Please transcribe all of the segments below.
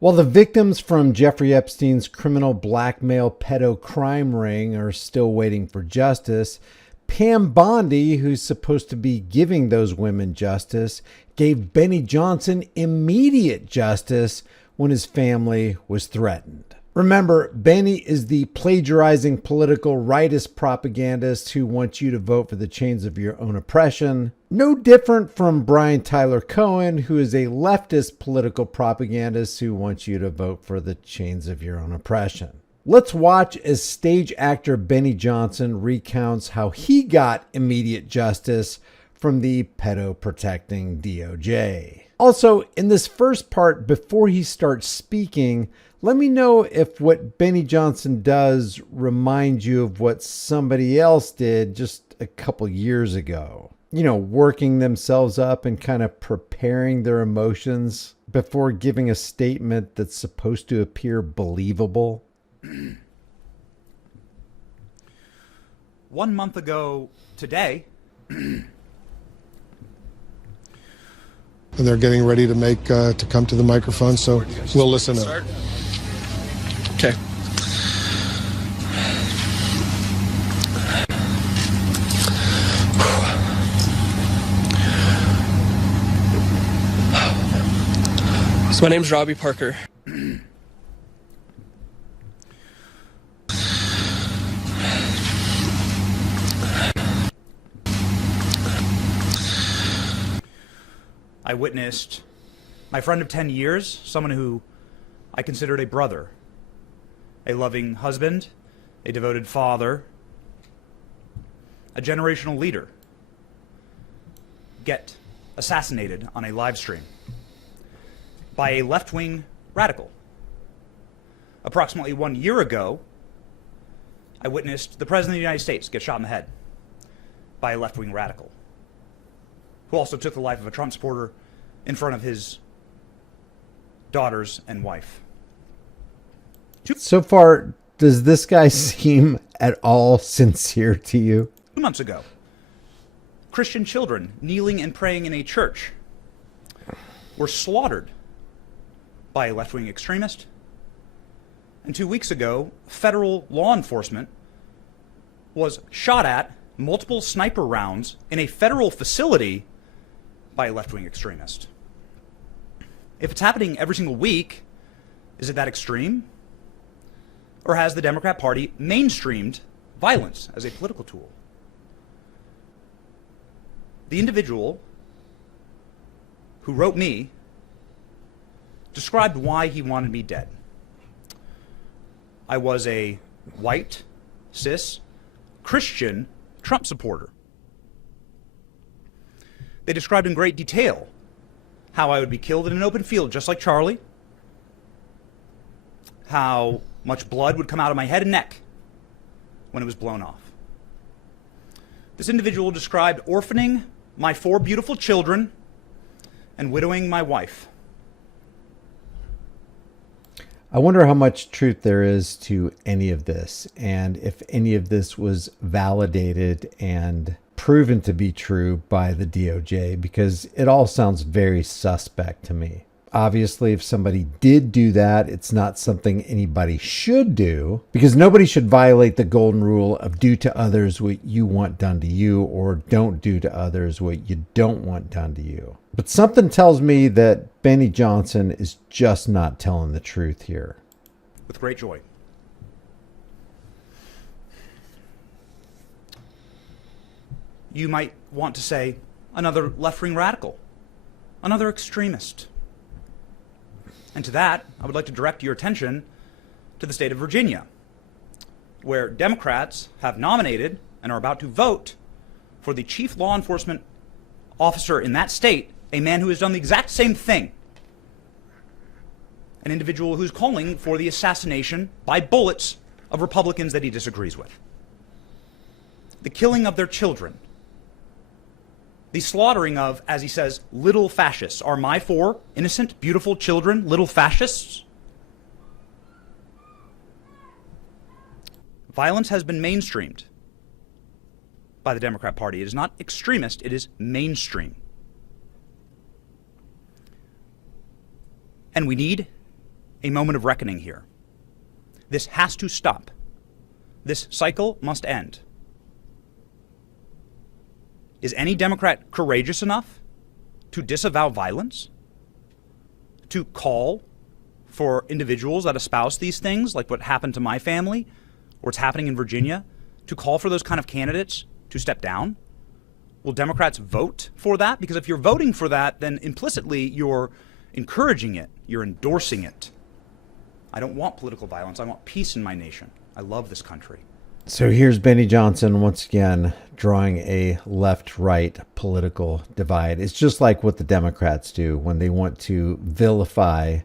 While the victims from Jeffrey Epstein's criminal blackmail pedo crime ring are still waiting for justice, Pam Bondi, who's supposed to be giving those women justice, gave Benny Johnson immediate justice when his family was threatened. Remember, Benny is the plagiarizing political rightist propagandist who wants you to vote for the chains of your own oppression. No different from Brian Tyler Cohen, who is a leftist political propagandist who wants you to vote for the chains of your own oppression. Let's watch as stage actor Benny Johnson recounts how he got immediate justice from the pedo-protecting DOJ. Also, in this first part, before he starts speaking, let me know if what Benny Johnson does reminds you of what somebody else did just a couple years ago. You know, working themselves up and kind of preparing their emotions before giving a statement that's supposed to appear believable. 1 month ago today, and they're getting ready to make to come to the microphone, so we'll listen up. Okay. So my name's Robbie Parker. I witnessed my friend of 10 years, someone who I considered a brother, a loving husband, a devoted father, a generational leader, get assassinated on a live stream by a left-wing radical. Approximately 1 year ago, I witnessed the President of the United States get shot in the head by a left-wing radical, who also took the life of a Trump supporter in front of his daughters and wife. So far, does this guy seem at all sincere to you? 2 months ago, Christian children kneeling and praying in a church were slaughtered by a left-wing extremist. And 2 weeks ago, federal law enforcement was shot at multiple sniper rounds in a federal facility by a left-wing extremist. If it's happening every single week, is it that extreme? Or has the Democrat Party mainstreamed violence as a political tool? The individual who wrote me described why he wanted me dead. I was a white, cis, Christian Trump supporter. They described in great detail how I would be killed in an open field, just like Charlie, how much blood would come out of my head and neck when it was blown off. This individual described orphaning my 4 beautiful children and widowing my wife. I wonder how much truth there is to any of this, and if any of this was validated and proven to be true by the DOJ, because it all sounds very suspect to me. Obviously, if somebody did do that, it's not something anybody should do, because nobody should violate the golden rule of do to others what you want done to you, or don't do to others what you don't want done to you. But something tells me that Benny Johnson is just not telling the truth here. With great joy. You might want to say another left-wing radical, another extremist. And to that, I would like to direct your attention to the state of Virginia, where Democrats have nominated and are about to vote for the chief law enforcement officer in that state, a man who has done the exact same thing. An individual who's calling for the assassination by bullets of Republicans that he disagrees with. The killing of their children. The slaughtering of, as he says, little fascists. Are my 4 innocent, beautiful children little fascists? Violence has been mainstreamed by the Democrat Party. It is not extremist, it is mainstream. And we need a moment of reckoning here. This has to stop. This cycle must end. Is any Democrat courageous enough to disavow violence? To call for individuals that espouse these things, like what happened to my family, or what's happening in Virginia, to call for those kind of candidates to step down? Will Democrats vote for that? Because if you're voting for that, then implicitly you're encouraging it, you're endorsing it. I don't want political violence. I want peace in my nation. I love this country. So here's Benny Johnson once again drawing a left-right political divide. It's just like what the Democrats do when they want to vilify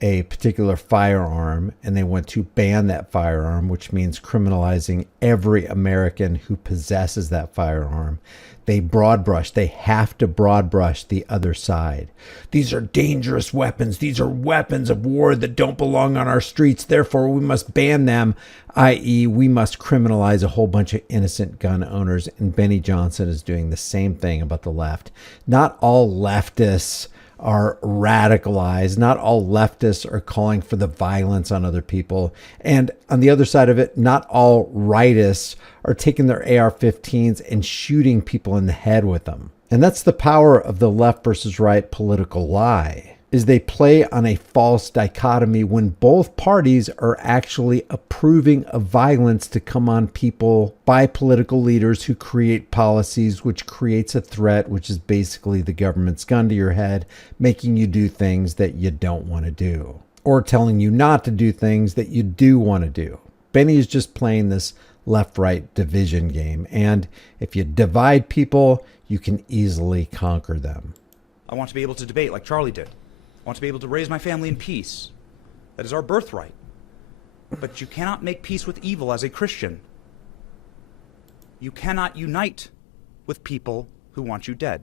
a particular firearm and they want to ban that firearm, which means criminalizing every American who possesses that firearm. They broad brush. They have to broad brush the other side. These are dangerous weapons. These are weapons of war that don't belong on our streets. Therefore, we must ban them, i.e., we must criminalize a whole bunch of innocent gun owners. And Benny Johnson is doing the same thing about the left. Not all leftists are radicalized. Not all leftists are calling for the violence on other people. And on the other side of it, not all rightists are taking their AR-15s and shooting people in the head with them. And that's the power of the left versus right political lie, is they play on a false dichotomy when both parties are actually approving of violence to come on people by political leaders who create policies, which creates a threat, which is basically the government's gun to your head, making you do things that you don't want to do, or telling you not to do things that you do want to do. Benny is just playing this left-right division game. And if you divide people, you can easily conquer them. I want to be able to debate like Charlie did. I want to be able to raise my family in peace. That is our birthright. But you cannot make peace with evil as a Christian. You cannot unite with people who want you dead.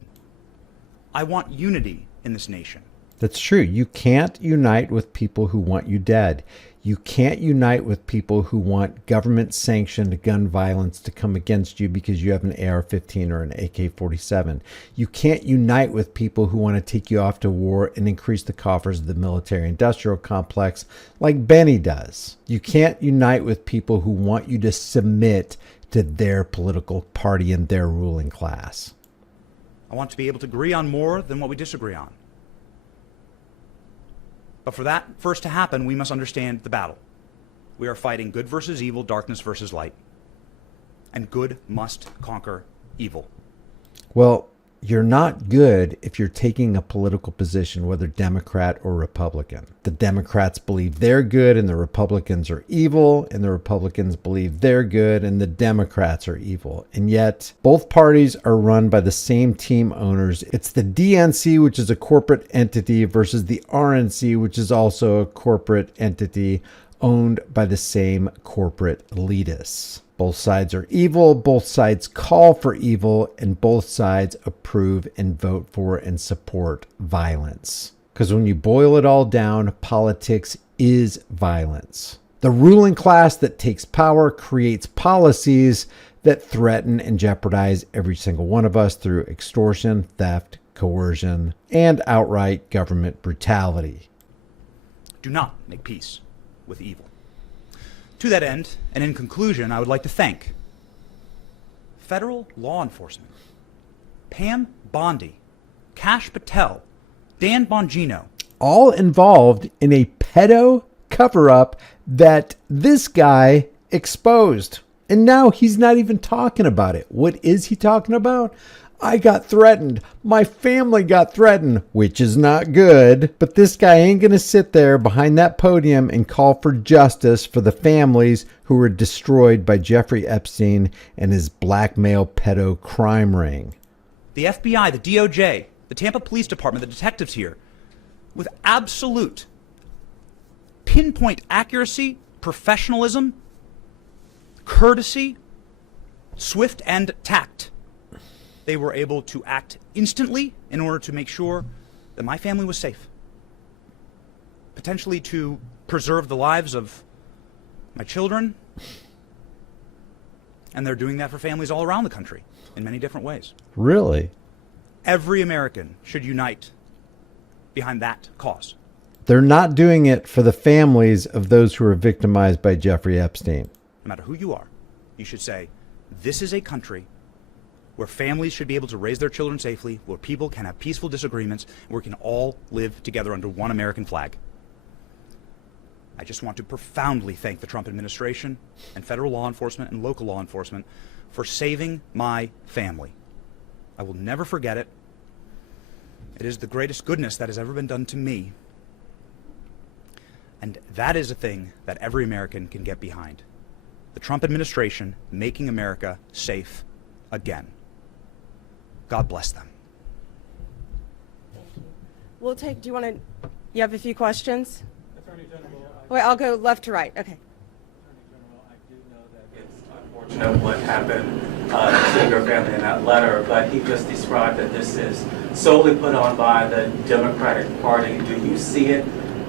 I want unity in this nation. That's true. You can't unite with people who want you dead. You can't unite with people who want government-sanctioned gun violence to come against you because you have an AR-15 or an AK-47. You can't unite with people who want to take you off to war and increase the coffers of the military-industrial complex like Benny does. You can't unite with people who want you to submit to their political party and their ruling class. I want to be able to agree on more than what we disagree on. But for that first to happen, we must understand the battle. We are fighting good versus evil, darkness versus light. And good must conquer evil. Well, you're not good if you're taking a political position, whether Democrat or Republican. The Democrats believe they're good and the Republicans are evil, and the Republicans believe they're good and the Democrats are evil. And yet both parties are run by the same team owners. It's the DNC, which is a corporate entity, versus the RNC, which is also a corporate entity owned by the same corporate elitists. Both sides are evil, both sides call for evil, and both sides approve and vote for and support violence. Because when you boil it all down, politics is violence. The ruling class that takes power creates policies that threaten and jeopardize every single one of us through extortion, theft, coercion, and outright government brutality. Do not make peace with evil. To that end, and in conclusion, I would like to thank federal law enforcement, Pam Bondi, Kash Patel, Dan Bongino, all involved in a pedo cover-up that this guy exposed. And now he's not even talking about it. What is he talking about? I got threatened. My family got threatened, which is not good. But this guy ain't going to sit there behind that podium and call for justice for the families who were destroyed by Jeffrey Epstein and his blackmail pedo crime ring. The FBI, the DOJ, the Tampa Police Department, the detectives here, with absolute pinpoint accuracy, professionalism, courtesy, swift and tact. They were able to act instantly in order to make sure that my family was safe. Potentially to preserve the lives of my children. And they're doing that for families all around the country in many different ways. Really? Every American should unite behind that cause. They're not doing it for the families of those who are victimized by Jeffrey Epstein. No matter who you are, you should say, this is a country where families should be able to raise their children safely, where people can have peaceful disagreements, where we can all live together under one American flag. I just want to profoundly thank the Trump administration and federal law enforcement and local law enforcement for saving my family. I will never forget it. It is the greatest goodness that has ever been done to me. And that is a thing that every American can get behind. The Trump administration making America safe again. God bless them. We'll take, do you want to, you have a few questions? Attorney General. Wait, I'll go left to right. Okay. Unfortunate what happened to your family in that letter, but he just described that this is solely put on by the Democratic Party. Do you see it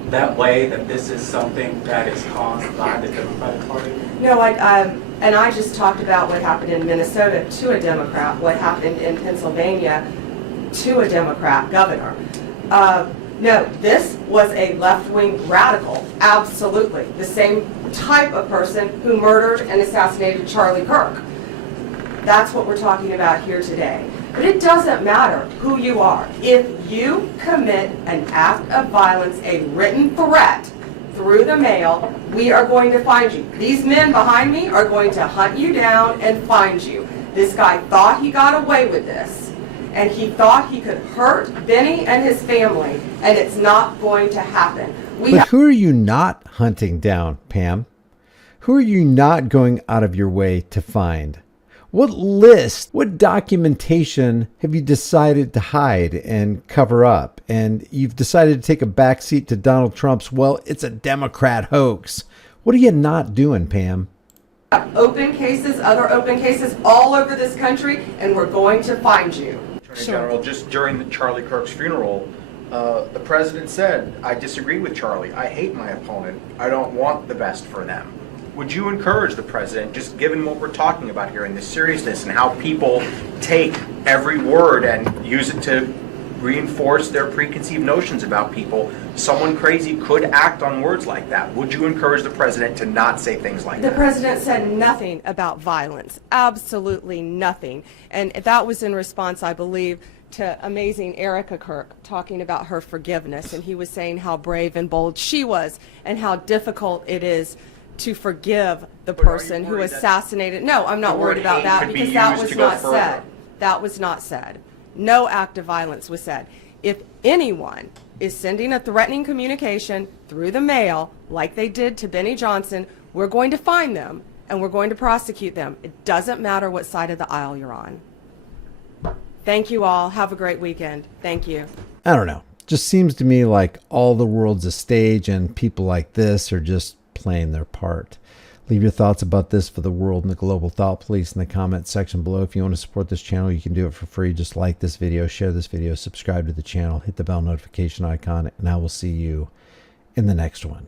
that way, that this is something that is caused by the Democratic Party? No, and I just talked about what happened in Minnesota to a Democrat, what happened in Pennsylvania to a Democrat governor. No, this was a left-wing radical, absolutely. The same type of person who murdered and assassinated Charlie Kirk. That's what we're talking about here today. But it doesn't matter who you are. If you commit an act of violence, a written threat through the mail, we are going to find you. These men behind me are going to hunt you down and find you. This guy thought he got away with this. And he thought he could hurt Benny and his family, and it's not going to happen. But who are you not hunting down, Pam? Who are you not going out of your way to find? What list, what documentation have you decided to hide and cover up? And you've decided to take a backseat to Donald Trump's, well, it's a Democrat hoax. What are you not doing, Pam? Open cases, other open cases all over this country, and we're going to find you. Attorney General, just during the Charlie Kirk's funeral, the president said, I disagree with Charlie. I hate my opponent. I don't want the best for them. Would you encourage the president, just given what we're talking about here and the seriousness and how people take every word and use it to reinforce their preconceived notions about people, someone crazy could act on words like that. Would you encourage the president to not say things like that? The president said nothing about violence, absolutely nothing. And that was in response, I believe, to amazing Erica Kirk talking about her forgiveness. And he was saying how brave and bold she was and how difficult it is to forgive the person who assassinated. No, I'm not worried about that because that was not said. That was not said. No act of violence was said. If anyone is sending a threatening communication through the mail, like they did to Benny Johnson, we're going to find them and we're going to prosecute them. It doesn't matter what side of the aisle you're on. Thank you all. Have a great weekend. Thank you. I don't know. Just seems to me like all the world's a stage and people like this are just playing their part. Leave your thoughts about this for the world and the global thought police in the comment section below. If you want to support this channel, you can do it for free. Just like this video, share this video, subscribe to the channel, hit the bell notification icon, and I will see you in the next one.